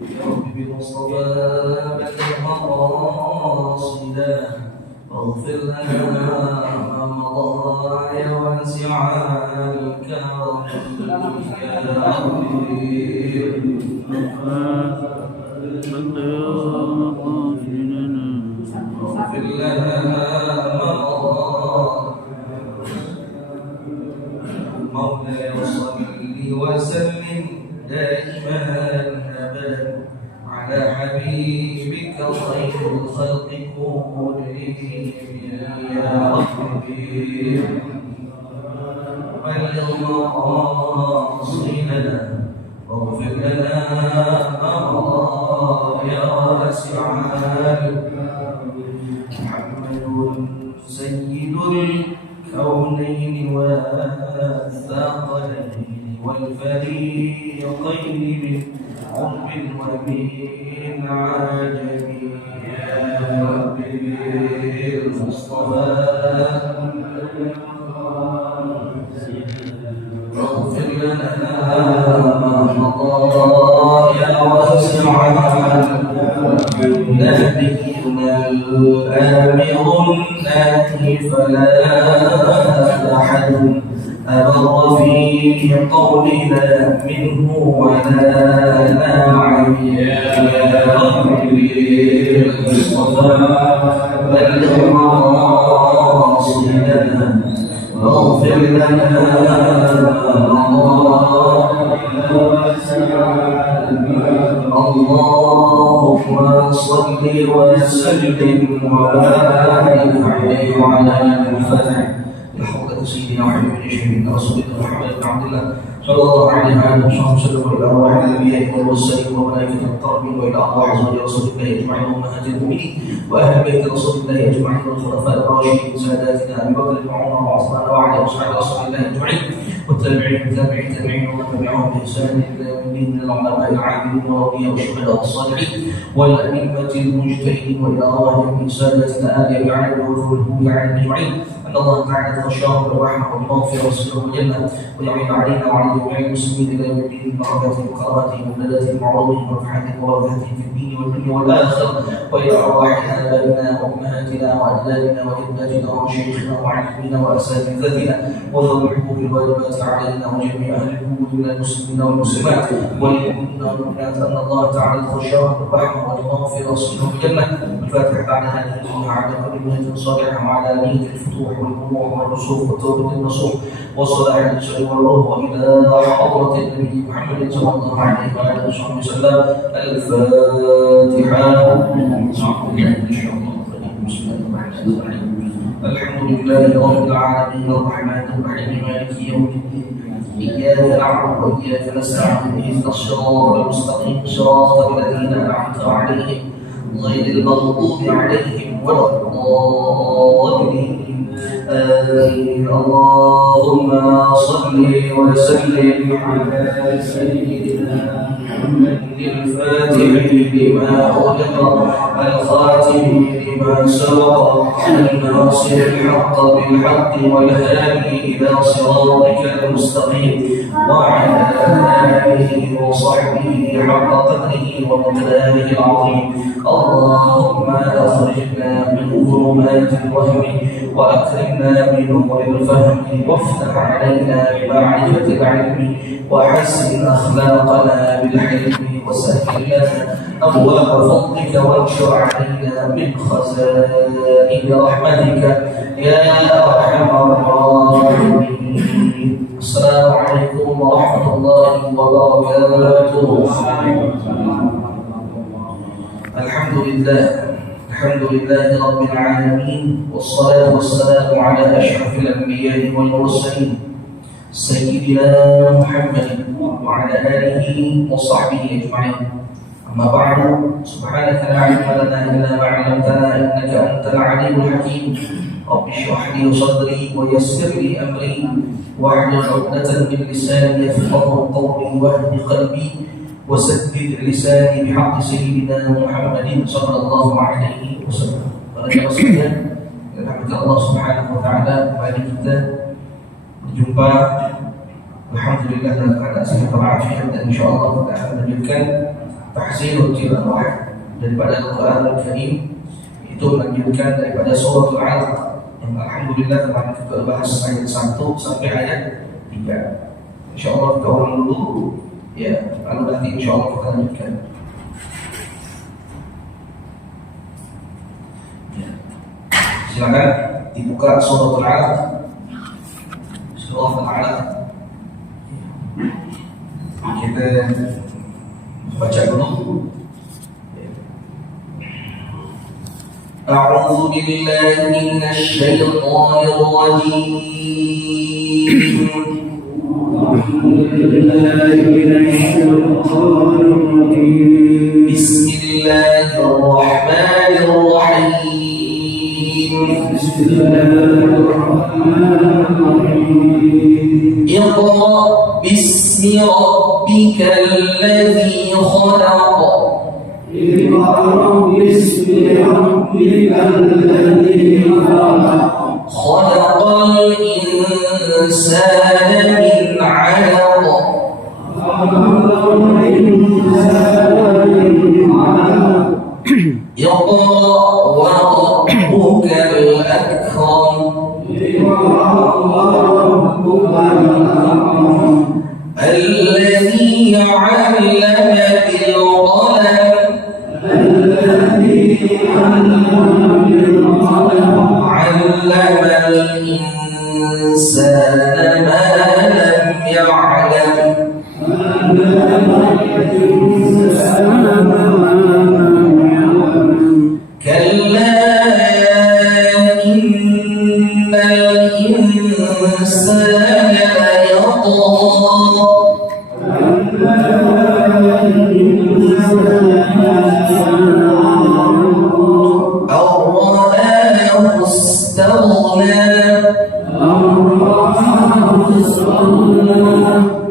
يا رب بالمصطفى بلغ مقاصدنا واغفر لنا ما مضى يا واسع الكرم يا اغفر لنا ما مضى مولاي صل وسلم دائما ابدا على حبيبك خير الخلق كلهم يا ربي بلغ مقاصدنا واغفر لنا ما مضى يا واسع محمد سيد الكونين والثقلين والفريقين من عرب ومن عجم يا ربي بالمصطفى واغفر لنا ما مضى يا واسع نبينا الآمر الناهي فلا أحد أبر في قولنا منه ولا نعم يا ربي المصطفى بلغ مقاصدنا واغفر لنا اللهم صل وسلم وبارك عليه وعلى آله الفتح بحضرة سيدنا محمد شهيد رسول الله محمد بن عبد الله صلى الله عليه وعلى اله وسلم الى ارواح الانبياء والمرسلين وملائكه المقربين والى ارواح ازواج رسول الله اجمعين وامهات المؤمنين واهل بيت رسول الله اجمعين والخلفاء الراشدين ساداتنا ابي بكر وعمر وعثمان وعلي اصحاب رسول الله اجمعين والتابعين تابعين ومن تبعهم باحسان الى يوم الدين من العلماء العاملين والاولياء والشهداء والصالحين والائمه المجتهدين والى ارواح ساداتنا ال ابي علي وذوي عليهم اجمعين ان الله تعالى تغشاهم بالرحمه والمغفره والسلام والجنه ويعين علينا وعلى جميع المسلمين الى يوم الدين بركاتهم وكراماتهم ومدداتهم وعروضهم ورفعتهم وبركاتهم في الدين والدنيا والاخره والى ارواح ابائنا وامهاتنا واجدادنا وجداتنا ومشايخنا وعلمنا واساتذتنا وذوي الحقوق الواجبات علينا وجميع اهل الحقوق من المسلمين والمسلمات والمؤمنين والمؤمنات ان الله تعالى تغشاهم بالرحمه والمغفره والسلام والجنه. الفاتحه بعد هذه الدنيا على كل نيه صالحه وعلى نيه الفتوح والجموع والرسوخ والتوبه النصوح والصلاه على الجسد والروح والى حضره النبي محمد صلى الله عليه وعلى اله وسلم. الفاتحه. الحمد لله رب العالمين الرحمن الرحيم مالك يوم الدين اياك نعبد واياك نستعين اهدنا الصراط المستقيم صراط الذين انعمت عليهم غير المغضوب عليهم ولا الضالين آمين. اللهم صل وسلم على سيدنا محمد الفاتح لما أغلق الخاتم لما سبق الناصر الحق بالحق والهادي إلى صراطك المستقيم وعلى آله وصحبه حق قدره ومقداره العظيم. اللهم أخرجنا من ظلمات الوهم وأكرمنا بنور الفهم وافتح علينا بمعرفة العلم وحسن أخلاقنا بالحلم وسهل لنا أبواب فضلك وانشر علينا من خزائن رحمتك يا أرحم الراحمين. السلام عليكم ورحمة الله وبركاته. الحمد لله رب العالمين والصلاة والسلام على أشرف الأنبياء والمرسلين سيدنا محمد وعلى آله وصحبه أجمعين. أما بعد سبحانك لا علم لنا إلا ما علمتنا إنك أنت العليم الحكيم. رب اشرح لي صدري ويسر لي أمري واحلل عقدة من لساني يفقهوا قولي واهد قلبي وسدد لساني بحق سيدنا محمد صلى الله عليه wasallam. Pada maksudnya, rahmat Allah Subhanahu Wa Taala, mari kita berjumpa, alhamdulillah dalam keadaan sehat walafiat dan insya Allah kita akan melanjutkan tahsinul tilawah daripada Al-Quran Al-Karim itu melanjutkan daripada suratul Alaq yang alhamdulillah kemarin kita bahas ayat 1 sampai ayat 3. Insyaallah kita ulang dulu ya, lalu nanti insyaallah kita lanjutkan. Ya. Silakan dibuka suratul Alaq. Suratul Alaq. Kita baca dulu. A'udzu billahi minasy syaithanir rajim. Bismillahirrahmanirrahim. Iqra bismi rabbikal ladzi khalaq. اقرأ باسم ربك الذي خلق خلق الإنسان من علق خلق الإنسان من علق اقرأ وربك الأكرم اقرأ وربك الأكرم الذي علم بالقلم الذي علم بالقلم علم الإنسان ما لم يعلم كلا إن الإنسان ليطغى أن رآه استغنى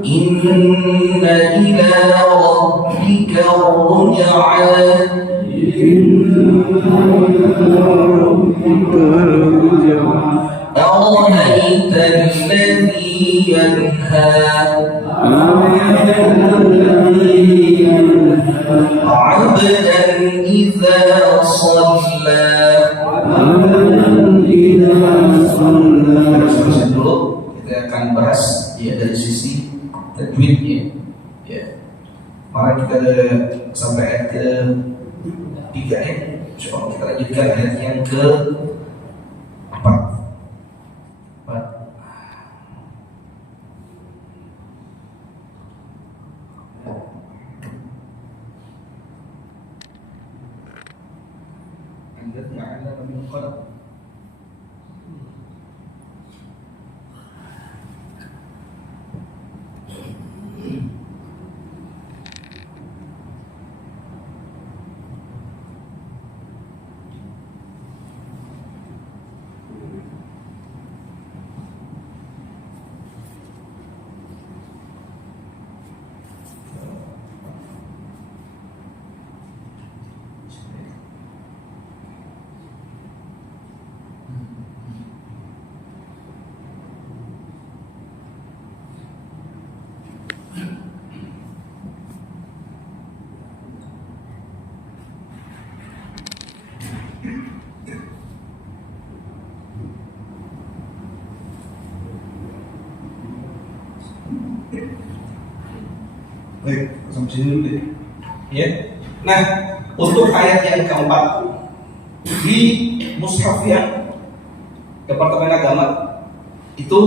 إن إلى ربك الرجعى أرأيت الذي ينهى عبدا إذا صلى. Dulu kita akan bahas ya dari sisi tajwidnya. Ya. Mari kita sampai ayat ke-3 ya. Insyaallah kita lanjutkan ayat yang ke-4. الذي علم بالقلم Baik, sampai sini dulu deh. Ya. Nah, untuk ayat yang keempat di mushaf yang Departemen Agama itu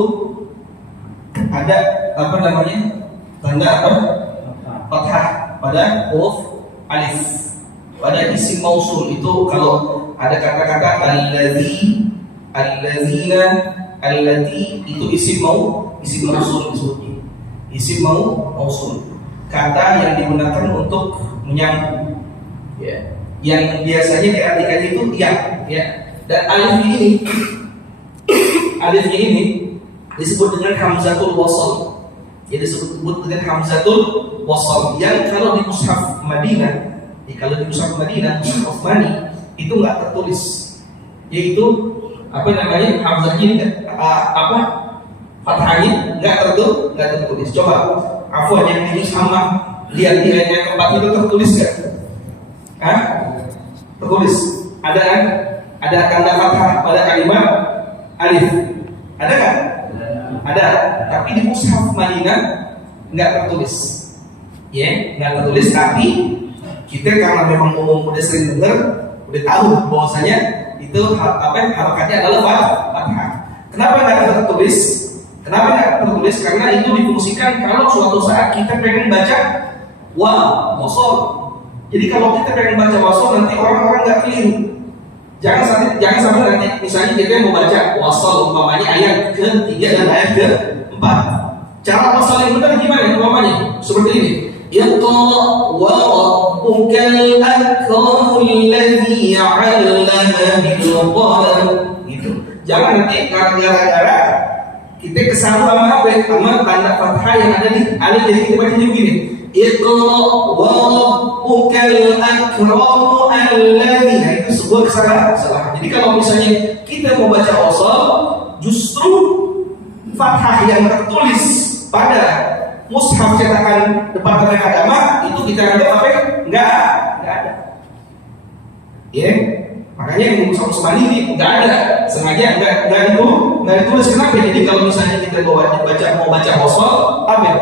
ada apa namanya? Tanda apa? Fathah pada huruf alif. Pada isim mausul itu kalau ada kata-kata allazi, allazina, allati itu isim mausul disebutnya. Isim mausul. Kata yang digunakan untuk menyambung, ya. Yang biasanya diartikan itu ya. Dan alifnya ini disebut dengan hamzatul wasl. Ya, disebut dengan hamzatul wasl. Yang kalau di mushaf Madinah, mushaf Utsmani itu nggak tertulis. Yaitu apa namanya? Hamzahnya fathahnya nggak tertulis. Coba afwan yang ini sama Lihat di ayat yang keempat itu tertulis gak? Hah? Tertulis. Ada kan? Ada tanda fathah pada kalimat alif. Ada kan? Ada. Tapi di mushaf Madinah nggak tertulis. Ya, nggak tertulis. Tapi kita karena memang umum udah sering dengar, udah tahu bahwasanya itu harakatnya adalah fathah. Kenapa nggak tertulis? Kenapa nggak tertulis? Karena itu difungsikan kalau suatu saat kita pengen baca wasol. Jadi kalau kita pengen baca wasol, nanti orang-orang nggak keliru. Jangan sampai nanti misalnya kita mau baca wasol umpamanya ayat ke-3 dan ayat ke-4. Cara wasol yang benar gimana umpamanya? Seperti ini. Iqra wa rabbukal akramul ladzi 'allama bil qalam. Gitu. Jangan nanti gara-gara kita kesalahan sama apa? Sama tanda fathah yang ada di alif, jadi kita baca begini. Iqra wa rabbukal akramu alladzi. Nah, itu sebuah kesalahan. Jadi kalau misalnya kita mau baca wasal, justru fathah yang tertulis pada mushaf cetakan Departemen Agama itu kita anggap apa? Enggak ada. Ya. Makanya yang mushaf ini enggak ada. Sengaja enggak ditulis. Kenapa? Jadi kalau misalnya kita mau baca wasal, apa?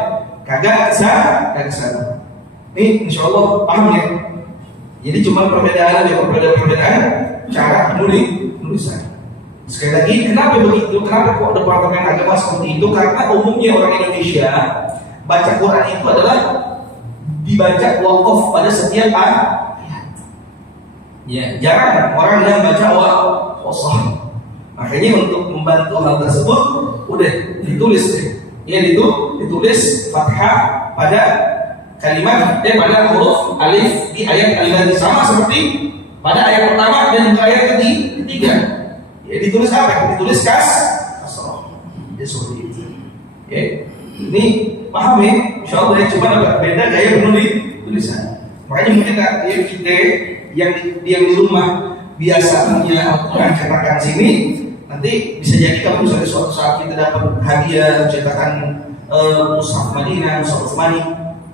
Kagak kesana. Ini insyaallah paham ya. Jadi cuma perbedaan cara penulisan. Sekali lagi, kenapa begitu? Kenapa kok Departemen Agama seperti itu? Karena umumnya orang Indonesia baca Quran itu adalah dibaca waqaf pada setiap ayat. Ya, jarang orang yang baca wasal. Makanya untuk membantu hal tersebut, udah ditulis deh. Ya, ditulis fathah pada kalimat pada huruf alif di ayat alif sama seperti pada ayat pertama dan juga ayat ketiga. Ya, ditulis apa? Ditulis kasrah. Ya, seperti itu. Ya, ini paham ya? Insyaallah ya, cuma agak beda gaya tulisan. Makanya mungkin kita yang di rumah biasa punya Al-Quran cetakan sini, nanti bisa jadi kalau misalnya suatu saat kita dapat hadiah cetakan mushaf Madinah, mushaf Utsmani,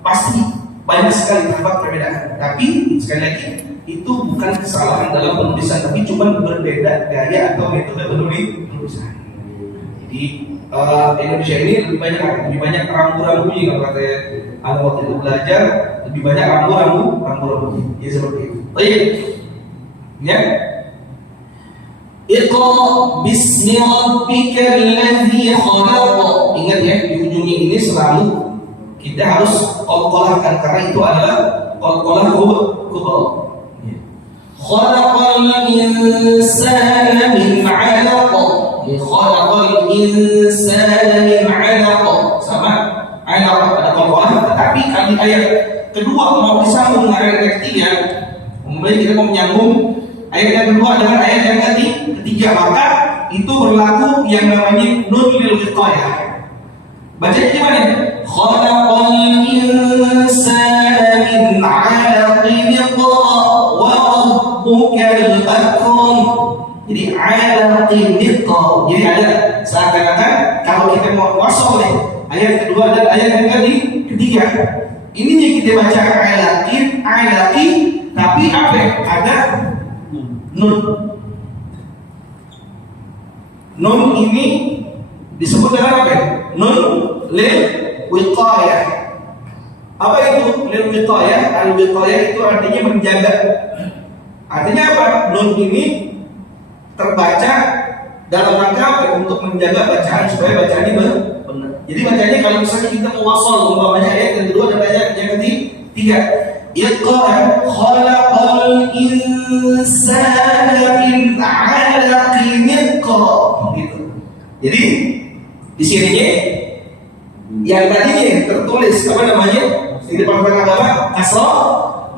pasti banyak sekali terdapat perbedaan. Tapi sekali lagi itu bukan kesalahan dalam penulisan, tapi cuma berbeda gaya atau metode penulisan. Jadi Indonesia ini lebih banyak rambu-rambunya. Kalau kata waktu itu belajar, lebih banyak rambu-rambunya. Ya seperti itu. Baik. Ya. Iqra bismi rabbikal ladzi khalaq. Ingat ya, di ujungnya ini selalu kita harus qalqalahkan karena itu adalah qalqalah kubra. Khalaqal insana min 'alaq. Khalaqal insana min 'alaq. Sama 'alaq ada qalqalah, tetapi kali ayat kedua mau disambung dengan ayat ketiga, kemudian kita mau menyambung ayat yang kedua dengan ayat yang ketiga, maka itu berlaku yang namanya nun lil wiqayah. Bacanya gimana? Khalaqal insana min 'alaqin iqra wa rabbukal akram. Jadi 'alaqin iqra. Jadi ada seakan-akan kalau kita mau wasal nih, ayat kedua dan ayat yang ketiga. Ini yang kita baca 'alaqin, tapi apa? Ada nun. Nun ini disebut dengan apa? Nun lil wiqayah. Apa itu lil wiqayah? Al wiqayah itu artinya menjaga. Artinya apa? Nun ini terbaca dalam rangka apa? Untuk menjaga bacaan supaya bacaan ini benar. Jadi bacanya kalau misalnya kita mau wasal umpamanya ayat yang kedua dan ayat yang ketiga, Iqra khalaqal insana min 'alaqin iqra. Gitu. Jadi di sininya yang tadinya tertulis apa namanya di Departemen Agama kasrah,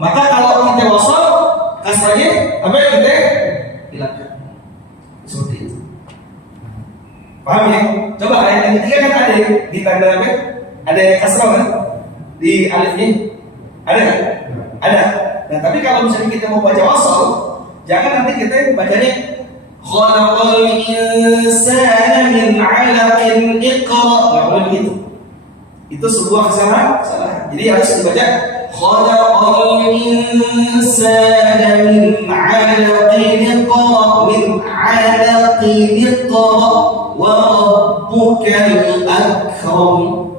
maka kalau kita wasal kasrahnya apa yang kita hilangkan. Seperti itu. Paham ya? Coba ayat yang ketiga kan ada di tanda apa? Ada kasrah kan? Di alifnya ada kan? Ada. Nah, tapi kalau misalnya kita mau baca wasal, jangan nanti kita bacanya khalaqal insana min 'alaqin iqra. Enggak boleh begitu. Itu sebuah kesalahan. Jadi harus dibaca khalaqal insana min 'alaqin wa rabbukal akram.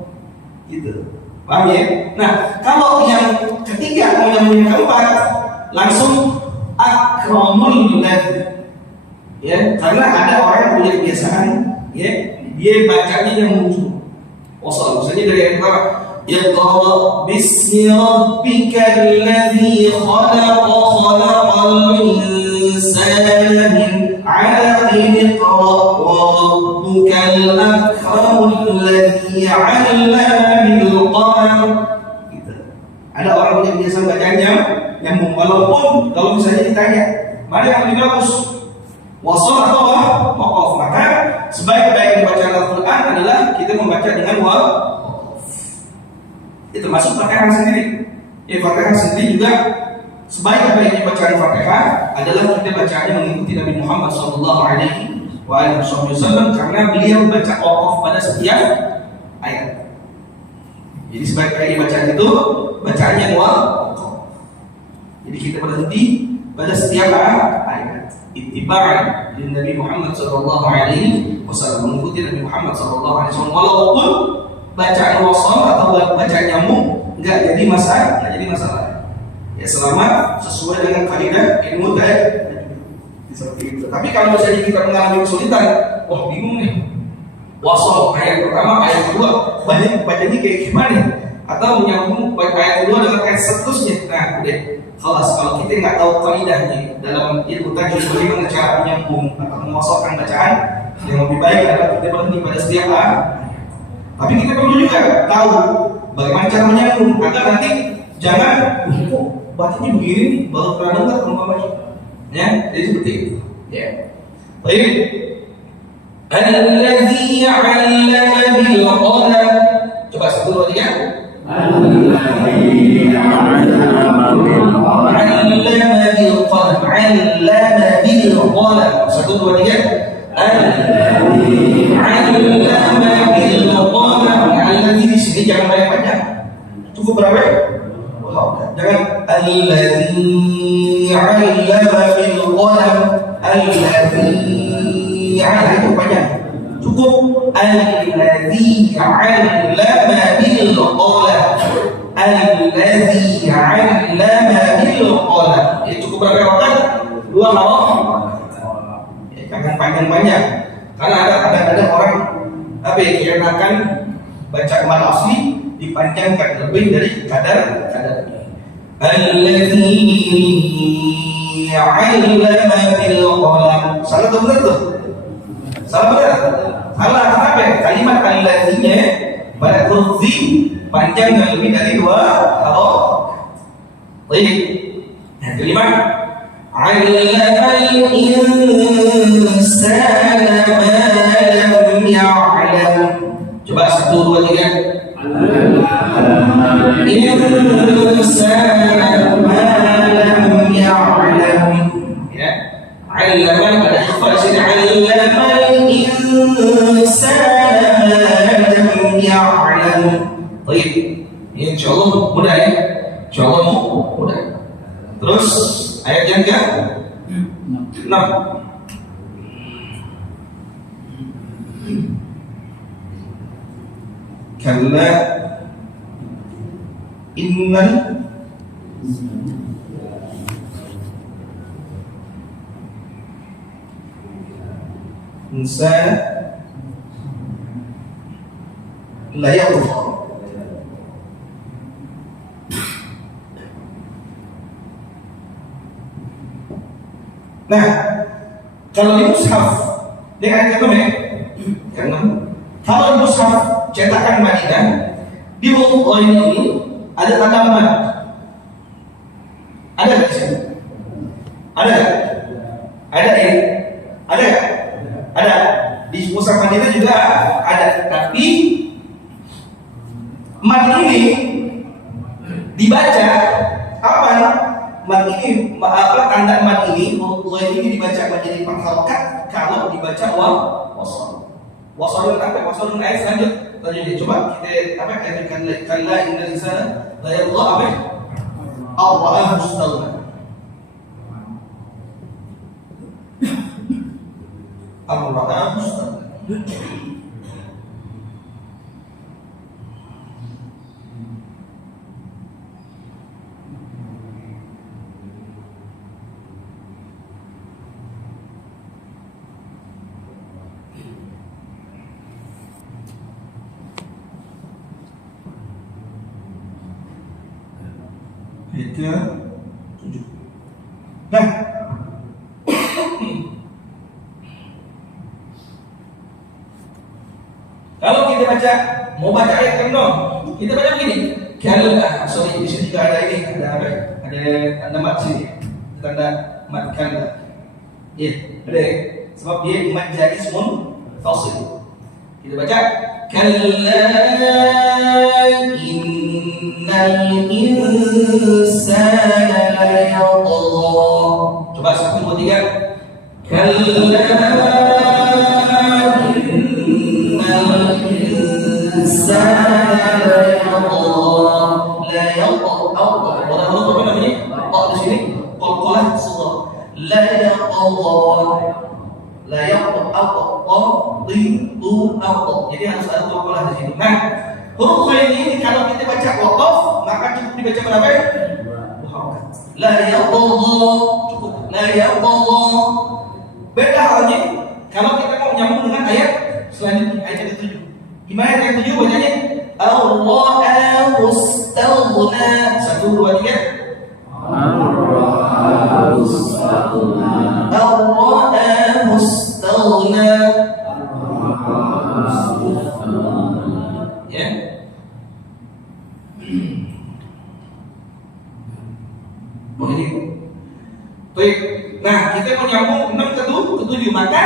Gitu. Paham ya? Nah, kalau yang ketiga, yang keempat, langsung akramul ladzi. Ya, karena ada orang yang punya kebiasaan, ya, dia bacanya yang muncul. Wasal, misalnya dari yang pertama, Iqra bismi rabbikal ladzi khalaqal insana min 'alaqin iqra wa rabbukal akramul ladzi 'allama bil qalam. Gitu. Ada orang punya kebiasaan bacanya nyambung, walaupun kalau misalnya ditanya mana yang lebih bagus, wasal atau waqaf, maka sebaik-baik membaca Al-Quran adalah kita membaca dengan waqaf. Itu masuk Fatihah sendiri. Ya, Fatihah sendiri juga sebaik-baiknya bacaan Fatihah adalah kita bacanya mengikuti Nabi Muhammad SAW, karena beliau baca waqaf pada setiap ayat. Jadi sebaik-baiknya bacaan itu bacaannya waqaf. Jadi kita berhenti pada setiap ayat. Ittiba'an din Nabi Muhammad SAW, mengikuti Nabi Muhammad SAW, walaupun bacaan wasal atau bacaan nyambung enggak jadi masalah. Ya, selama sesuai dengan kaidah ilmu tajwid. Seperti itu. Tapi kalau misalnya kita mengalami kesulitan, wah bingung nih. Wasal ayat pertama, ayat kedua, bacanya kayak gimana? Atau menyambung ayat kedua dengan ayat seterusnya. Nah, udah. Kalau kita nggak tahu kaidahnya dalam ilmu tajwid bagaimana cara menyambung atau mewasalkan bacaan, yang lebih baik adalah kita berhenti pada setiap ayat. Tapi kita perlu juga tahu bagaimana cara menyambung agar nanti jangan kok bacanya begini nih, baru pernah dengar umpamanya. Ya, jadi seperti itu. Ya. Baik. Alladzi 'allama bil qalam. Coba 1 2 3. Alladzi 'allama bil qalam. 'Allama bil qalam. 'Allama bil qalam. 1 2 3. Alladzi 'allama bil qalam. Alladzi di sini jangan banyak panjang. Cukup berapa? Jangan alladzi 'allama bil qalam. Alladzi 'allama itu panjang. Cukup alladzi 'allama bil qalam. Alladzi 'allama bil qalam. Ini cukup berapa harokat? 2 harokat. Ya, jangan panjang-panjang. Karena ada orang kira-kira baca mad asli dipanjangkan lebih dari kadar. Alladzi 'allama bil qalam. Salah atau benar tuh? Salah benar? Salah, kenapa? Kalimat alladzinya pada huruf zi panjang dan lebih dari 2 harokat. Baik. Yang kelima, 'allamal insana ma lam ya'lam. Coba 1 2 3. 'Allamal insana ma lam ya'lam. Ya. 'Allama ada ikhfa di sini. 'Allamal insana ma lam ya'lam. Baik. Ini insyaallah mudah ya. Insyaallah mudah. Terus ayat yang ke-6. Kalla innal insana la yatgha. Nah, kalau di mushaf dia ayat ke-6 ya? Ke-6. Kalau di mushaf cetakan Madinah di buku ini ada tanda mad. Ada di sini? Ada? Ada ya? Ada? Ada. Di mushaf Madinah juga ada, tapi mad ini dibaca apa? Mad ini tanda mad ini dibaca menjadi 4 harokat kalau dibaca wasal. Wasal apa? Wasal ayat selanjutnya. Tadi coba kita apa katakan kalla innal insana la yatgha apa? Ar-ra'ahu istaghna. Ar-ra'ahu istaghna. Ayat 7. Nah, kalau kita baca, mau baca ayat yang dong, kita baca begini. Kalla, sorry, di sini juga ada ini, ada apa? Ada tanda mat sini, tanda mat kalla. Ya, ada. Sebab dia mat jadi ismun fasil. Kita baca kalla innal insana layatgha. Coba 1, 2, 3. Kalla innal insana layatgha. Layatgha. Orang apa namanya? Tak di sini. Qalqalah sughra. Layatgha. La yaqta jadi harus ada qalqalah di situ. Nah, huruf ghain ini kalau kita baca waqaf maka cukup dibaca berapa? 2 harakat. La yaqta cukup. La yaqta. Beda halnya kalau kita mau nyambung dengan ayat selanjutnya, ayat ke-7. Gimana ayat ke-7 bacanya? Allahu istaghna. 1, 2, 3. Allahu istaghna. Allahu istaghna. Ya. Begini. Baik. Nah, kita mau nyambung 6 ke 7, maka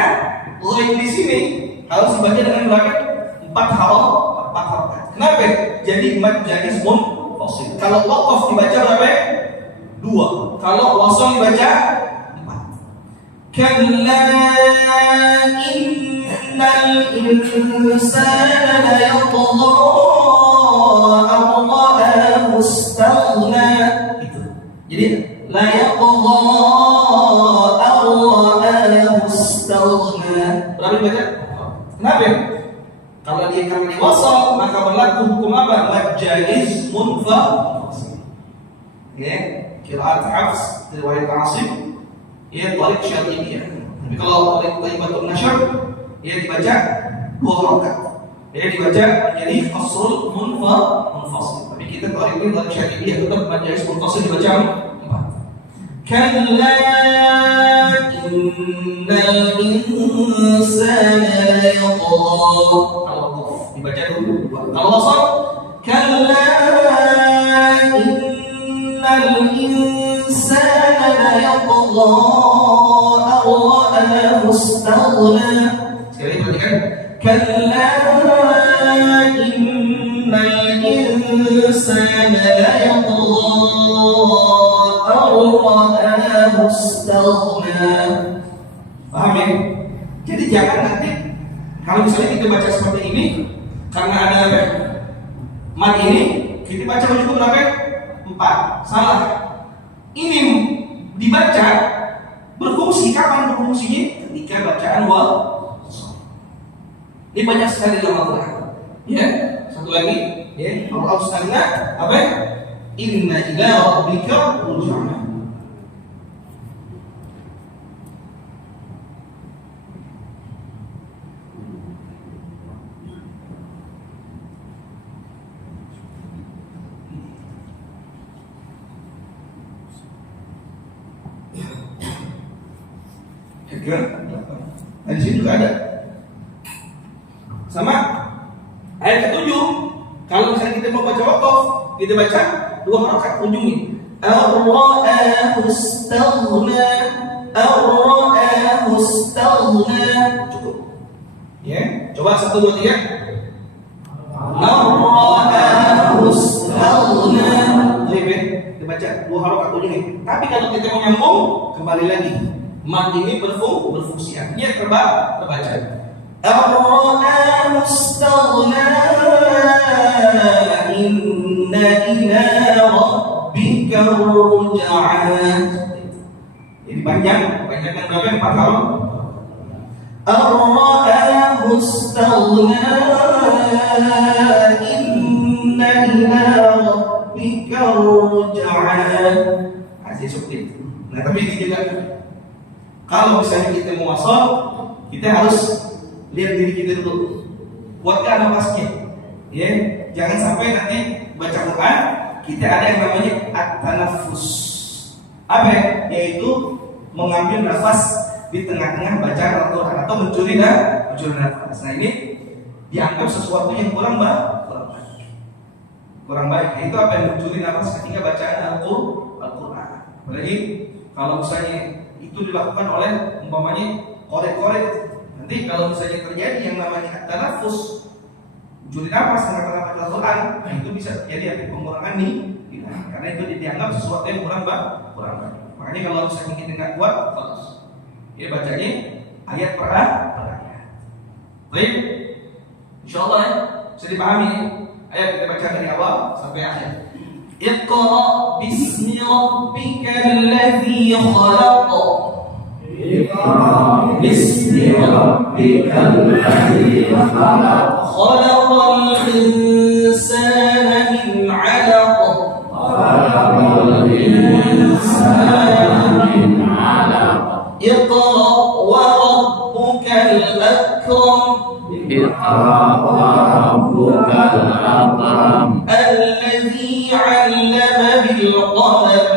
ghain di sini harus dibaca dengan berapa? 4 harakat. Kenapa? Jadi mad jadi ismun fasil. Kalau waqaf dibaca berapa? 2. Kalau wasal dibaca 4. Kalla innal insana layatgha ar-ra'ahu istaghna. Itu. Jadi layatgha ar-ra'ahu istaghna. Berapa dibaca? Kenapa? Kalau dia karena diwasal maka berlaku hukum apa? Mad jaiz munfasil. Ya. Qiraat Hafs, riwayat Asim, ia tarik syatibiyah. Tapi kalau tarik Thaibatun Nashr, ia dibaca 2 harakat. Ia dibaca menjadi qasrul munfasil. Tapi kita tarik ini tarik syatibiyah tetap majlis munfasil dibaca 4. Kalla innal insana layatgha. Kalau dibaca 2. Kalau wasal kalla innal insana layatgha ar-ra'ahu istaghna. Sekali perhatikan. Kalla innal insana layatgha ar-ra'ahu istaghna. Paham ya? Jadi jangan nanti kalau misalnya kita baca seperti ini karena ada apa? Mat ini kita baca cukup berapa? 4. Salah. Ini dibaca berfungsi kapan berfungsinya? Ketika bacaan wasal. Ini banyak sekali dalam Al-Quran. Ya, satu lagi, ya, Allah Subhanahu apa? Inna ila rabbika ruj'ana. Nah, di sini juga ada. Sama ayat ke-7. Kalau misalnya kita mau baca waqaf, kita baca 2 harakat ujungnya. Ar-ra'ahu istaghna. Ar-ra'ahu istaghna. Cukup. Ya, coba 1, 2, 3. Ar-ra'ahu istaghna. Jadi dibaca 2 harakat ujungnya. Tapi kalau kita mau nyambung, kembali lagi. Mat ini berfungsi, artinya terbaca. ar-ra'ahu istaghna inna ila rabbika ruj'an. Jadi panjang yang berapa? 4 huruf. Ar-ra'ahu istaghna inna ila rabbika ruj'an. Masih seperti itu. Nah, tapi ini juga kalau misalnya kita mau wasal, kita harus lihat diri kita dulu. Kuatkah nafasnya? Ya, jangan sampai nanti baca Quran kita ada yang namanya at-tanaffus. Apa ya? Yaitu mengambil nafas di tengah-tengah bacaan Al-Quran atau mencuri nafas. Nah, ini dianggap sesuatu yang kurang baik. Itu apa yang mencuri nafas ketika bacaan Al-Quran. Apalagi kalau misalnya itu dilakukan oleh umpamanya korek-korek. Nanti kalau misalnya terjadi yang namanya tanaffus, mencuri nafas tengah-tengah bacaan Al-Quran, nah itu bisa terjadi pengurangan nih. Karena itu dianggap sesuatu yang kurang baik. Makanya kalau misalnya kita nggak kuat, ya bacanya ayat per ayat. Baik, insyaallah ya, bisa dipahami. Ayat kita baca dari awal sampai akhir. Iqra bismi rabbikal ladzi khalaq. Iqra bismi rabbikal ladzi khalaq. Khalaqal insana min 'alaq. Khalaqal insana min 'alaq. Iqra wa rabbukal akram. Iqra wa rabbukal akram. الذي علم بالقلم.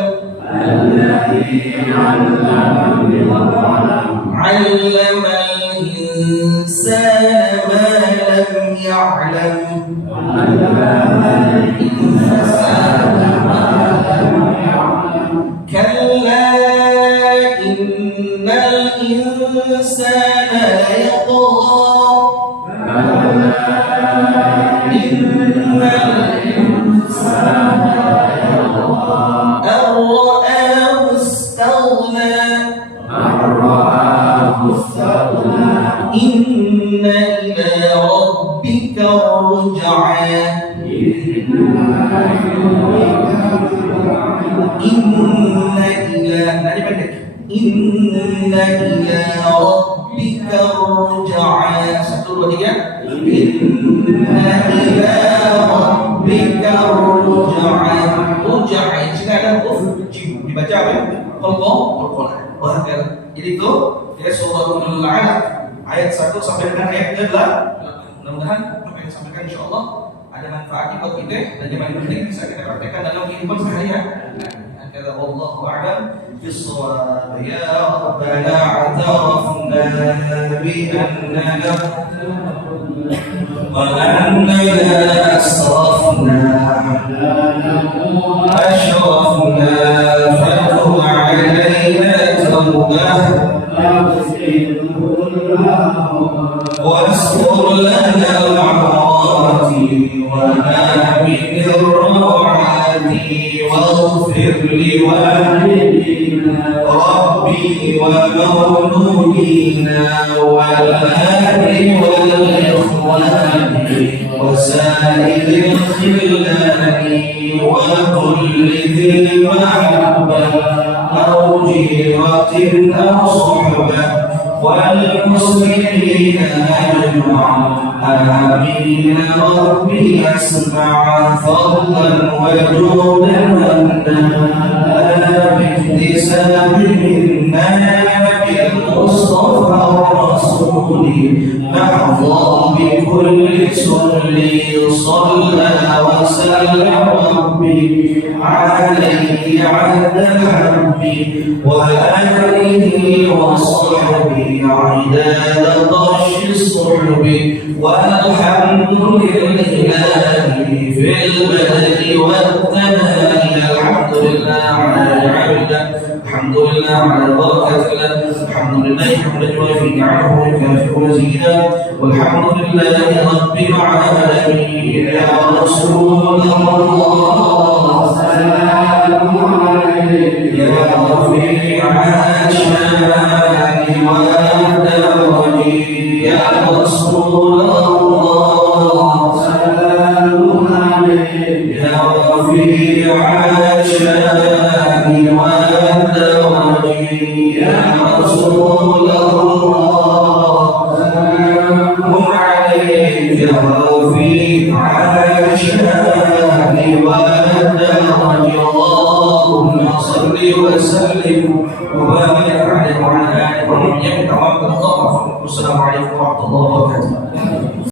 علم الإنسان ما لم يعلم. كلا إن الإنسان ليطغى. إن إلى ربك الرجعى. إن إلى ربك الرجعى. 1, 2, 3. إن إلى ربك الرجعى. Ruj'a di sini ada huruf jim dibaca apa ya? Qalqah. Jadi itu ya suratul Alaq ayat 1 sampai dengan ayat 8. Mudah-mudahan apa yang disampaikan insyaallah ada manfaatnya buat kita dan yang paling penting bisa kita praktekkan dalam kehidupan sehari-hari. Kata Allah a'lam bis-shawab. Ya Rabbana a'tarafna bi annana wa annana asrafna ashrafna fatub 'alaina tawbah واستر لنا العورات وآمن الروعات واغفر لوالدينا ربي ومولودينا والأهل والإخوان وسائر الخلان وكل ذي محبة أو جيرة أو صحبة والمسلمين أجمعين. آمين ربي أسمع فضلا وجودا منا باكتساب منا بالمصطفى الرسول نحظى بكل سل صلى وسلم ربي عليه عد حبي وآله وصحبه عداد طش الصحب والحمد لله في البدء والتمام. الحمد لله على العبد الحمد لله على بركة الله الحمد لله حمدا يوافي نعمه ويكافئ مزيدا والحمد لله رب العالمين. يا رسول الله سلام عليك يا رفيع الشان والدرج يا رسول يا رسول الله سلام عليك وفي عاشان والدرج اللهم صل وسلم وبارك عليه وعلى آله وصحبه وسلم. السلام عليكم ورحمة الله وبركاته.